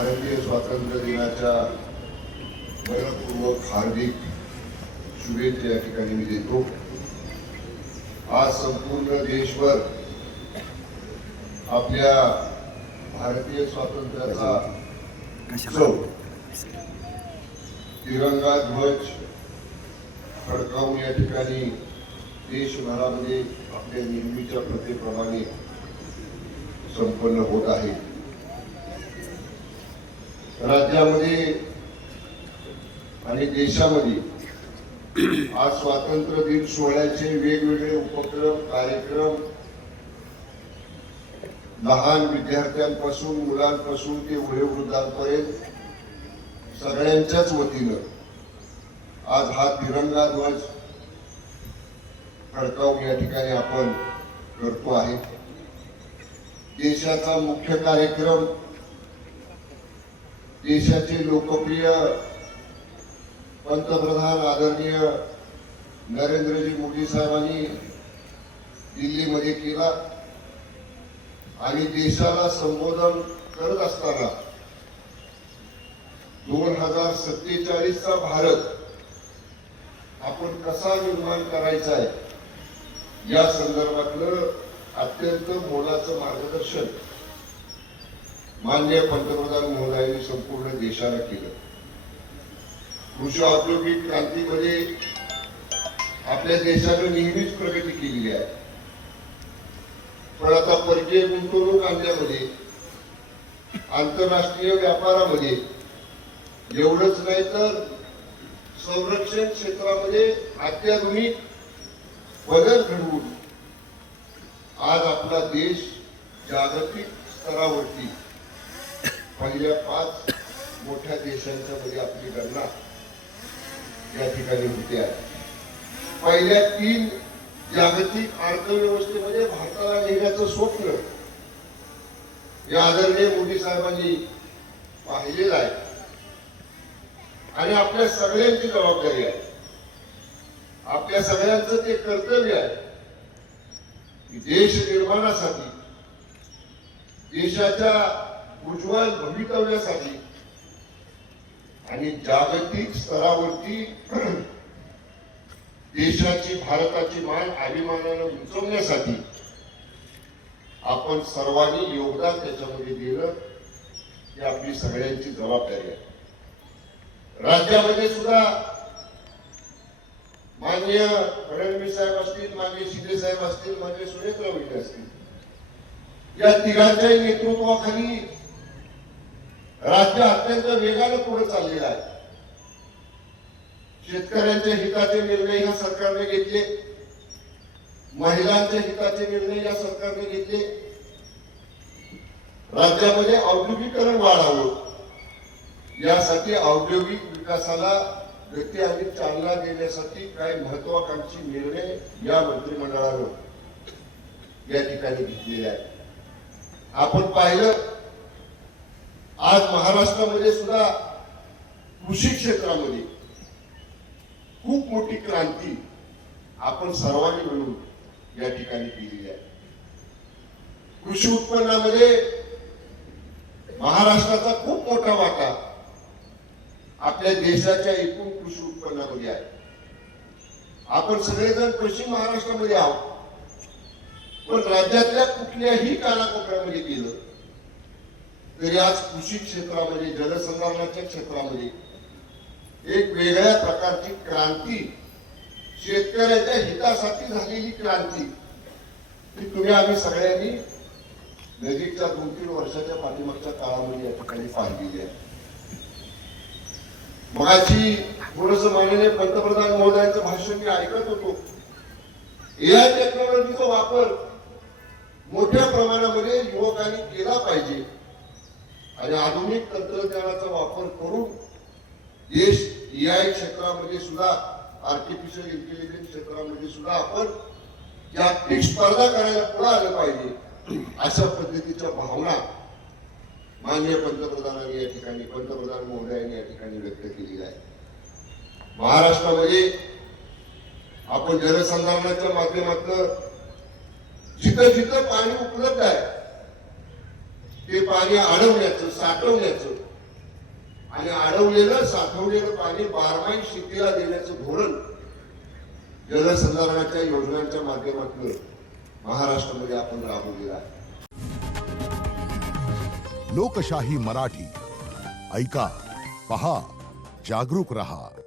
भारतीय स्वातंत्र्य दिनाच्या मनपूर्वक हार्दिक शुभेच्छा या ठिकाणी मी देतो। आज संपूर्ण देशभर आपल्या भारतीय स्वातंत्र्याचा उत्सव तिरंगा ध्वज फडकावून या ठिकाणी देशभरामध्ये आपल्या नेहमीच्या प्रथेप्रमाणे संपन्न होत आहे। राज्यामध्ये आणि देशामध्ये आज स्वातंत्र्य दिन सोहळ्याचे वेगवेगळे उपक्रम कार्यक्रम लहान विद्यार्थ्यांपासून मुलांपासून ते वयोवृद्धांपर्यंत सगळ्यांच्याच वतीनं आज हा तिरंगा ध्वज फडकावून या ठिकाणी आपण करतो आहे। देशाचा मुख्य कार्यक्रम देशाचे लोकप्रिय पंतप्रधान आदरणीय नरेंद्रजी मोदी साहेबांनी दिल्लीमध्ये केला आणि देशाला संबोधन करत असताना 2047 चा भारत आपण कसा निर्माण करायचा आहे या संदर्भातलं अत्यंत मोलाचं मार्गदर्शन माननीय पंतप्रधान महोदयांनी संपूर्ण देशाला केलं। कृषी औद्योगिक क्रांतीमध्ये आपल्या देशानं नेहमीच प्रगती केलेली आहे, पण आता परकीय गुंतवणूक आणण्यामध्ये आंतरराष्ट्रीय व्यापारामध्ये एवढंच नाही तर संरक्षण क्षेत्रामध्ये अत्याधुनिक बदल घडवून आज आपला देश जागतिक स्तरावरती पहिल्या 5 मोठ्या देशांच्या मध्ये आपली गणना या ठिकाणी होते आहे। पहिल्या 3 जागतिक अर्थव्यवस्थेमध्ये भारताला नेण्याचं स्वप्न या आदरणीय मोदी साहेबांनी पाहिलेलं आहे आणि आपल्या सगळ्यांची जबाबदारी आहे, आपल्या सगळ्यांचं ते कर्तव्य आहे की देश निर्माणासाठी देशाच्या उज्ज्वल भवितव्यासाठी आणि जागतिक स्तरावरती देशाची भारताची मान अभिमानाने उंचवण्यासाठी आपण सर्वांनी योगदान त्याच्यामध्ये दिलं ही आपली सगळ्यांची जबाबदारी आहे। राज्यामध्ये सुद्धा माननीय फडणवीस साहेब असतील, माननीय शिंदे साहेब असतील, माननीय सुनेत्रा वहिनी असतील, या तिघांच्याही नेतृत्वाखाली राज्य अत्यंत वेगाने पुढे चाललेलं आहे। शेतकऱ्यांच्या हिताचे निर्णय या सरकारने घेतले, महिलांच्या हिताचे निर्णय या सरकारने घेतले, राज्यामध्ये औद्योगिकीकरण वाढावं यासाठी औद्योगिक विकासाला गती आणि चालना देण्यासाठी काही महत्वाकांक्षी निर्णय या मंत्रिमंडळानं या ठिकाणी घेतलेले आहेत। आपण पाहिलं आज महाराष्ट्रामध्ये सुद्धा कृषी क्षेत्रामध्ये खूप मोठी क्रांती आपण सर्वांनी मिळून या ठिकाणी केलेली आहे। कृषी उत्पन्नामध्ये महाराष्ट्राचा खूप मोठा वाटा आपल्या देशाच्या एकूण कृषी उत्पन्नामध्ये आहे। आपण सगळेजण पश्चिम महाराष्ट्रामध्ये आहोत, पण राज्यातल्या कुठल्याही कानाकोपऱ्यामध्ये गेलं तरी आज कृषी क्षेत्रामध्ये जलसंधारणाच्या क्षेत्रामध्ये एक वेगळ्या प्रकारची क्रांती, शेतकऱ्याच्या हितासाठी झालेली क्रांती ती तुम्ही आम्ही सगळ्यांनी नजीकच्या 2-3 वर्षाच्या पाठीमागच्या काळामध्ये या ठिकाणी पाहिलेली आहे। मगाशी थोडस माननीय पंतप्रधान महोदयांचं भाषण मी ऐकत होतो। एआय टेक्नॉलॉजीचा वापर मोठ्या प्रमाणामध्ये युवकांनी केला पाहिजे आणि आधुनिक तंत्रज्ञानाचा वापर करून देश एआय क्षेत्रामध्ये सुद्धा, आर्टिफिशियल इंटेलिजन्स क्षेत्रामध्ये सुद्धा आपण जागतिक स्पर्धा करायला पुढे आलं पाहिजे अशा पद्धतीच्या भावना माननीय पंतप्रधानांनी या ठिकाणी, पंतप्रधान महोदयांनी या ठिकाणी व्यक्त केलेली आहे। महाराष्ट्रामध्ये आपण जलसंधारणाच्या माध्यमातून जिथं जिथं पाणी उपलब्ध आहे ते पाणी अडवण्याचं, साठवण्याचं आणि अडवलेलं साठवलेलं पाणी बारमाही शेतीला देण्याचं धोरण जलसंधारणाच्या योजनांच्या माध्यमातून महाराष्ट्रामध्ये आपण राबवलेलं आहे. लोकशाही मराठी ऐका, पहा, जागरूक रहा.